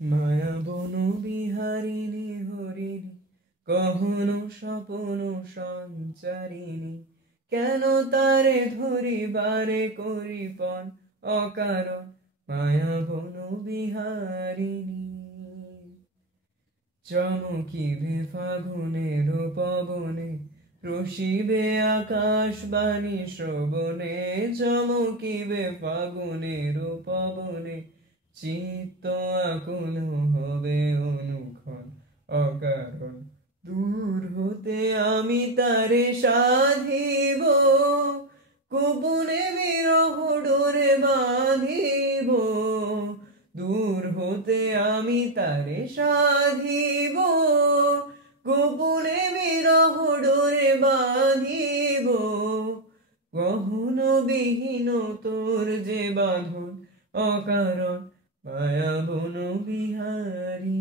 মায়া বন বিহারিণী হরিণী কহনো স্বপন সঞ্চারিণী, কেন তারে ধরিবারে করিপন অকারণ মায়া বন বিহারিণী। চমকিবে ফাগুনের পবনে, রসিবে আকাশবাণী শ্রবণে, চমকিবে ফাগুনের পবনে, চিত্ত আকুল হবে অনুক্ষণ অকারণ। দূর হতে আমি তারে সাধিব, গোপনে বিরহ ডোরে বাঁধিব। দূর হতে আমি তারে সাধিব, গোপনে বিরহ ডোরে বাঁধিব। গহন বিহীন তোর যে বাঁধন অকারণ মায়া বন বিহারী।